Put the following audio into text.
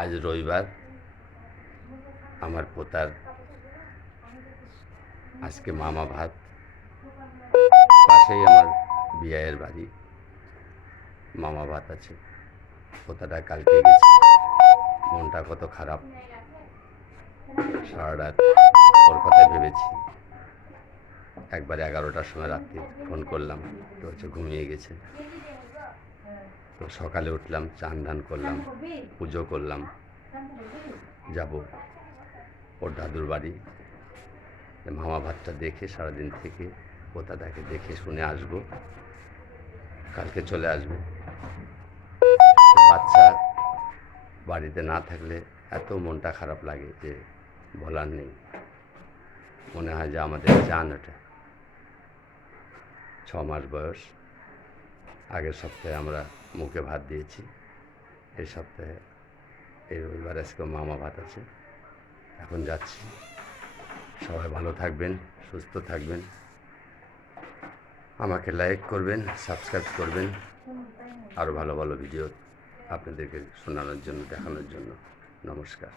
আজ রবিবার, আমার পোতার আজকে মামা ভাত। পাশেই আমার বিয়ের বাড়ি, মামা ভাত আছে। পোতাটা কালকে গেছে, মনটা কত খারাপ। সারা রাত ওর কথাই ভেবেছি। একবার 11টার সময় রাত্রি ফোন করলাম, তো হচ্ছে ঘুমিয়ে গেছে। তো সকালে উঠলাম, চান ধান করলাম, পুজো করলাম, যাব ওর দাদুর বাড়ি। মামা ভাতটা দেখে সারাদিন থেকে পোতাটাকে দেখে শুনে আসবো, কালকে চলে আসবে। বাচ্চা বাড়িতে না থাকলে এত মনটা খারাপ লাগে যে বলার নেই। মনে হয় যে আমাদের জান ওটা। 6 মাস বয়স। আগের সপ্তাহে আমরা মুখে ভাত দিয়েছি, এই সপ্তাহে এই রবিবার আজকে মামা ভাত আছে। এখন যাচ্ছি। সবাই ভালো থাকবেন, সুস্থ থাকবেন। আমাকে লাইক করবেন, সাবস্ক্রাইব করবেন। আরও ভালো ভালো ভিডিও আপনাদেরকে শোনানোর জন্য, দেখানোর জন্য। নমস্কার।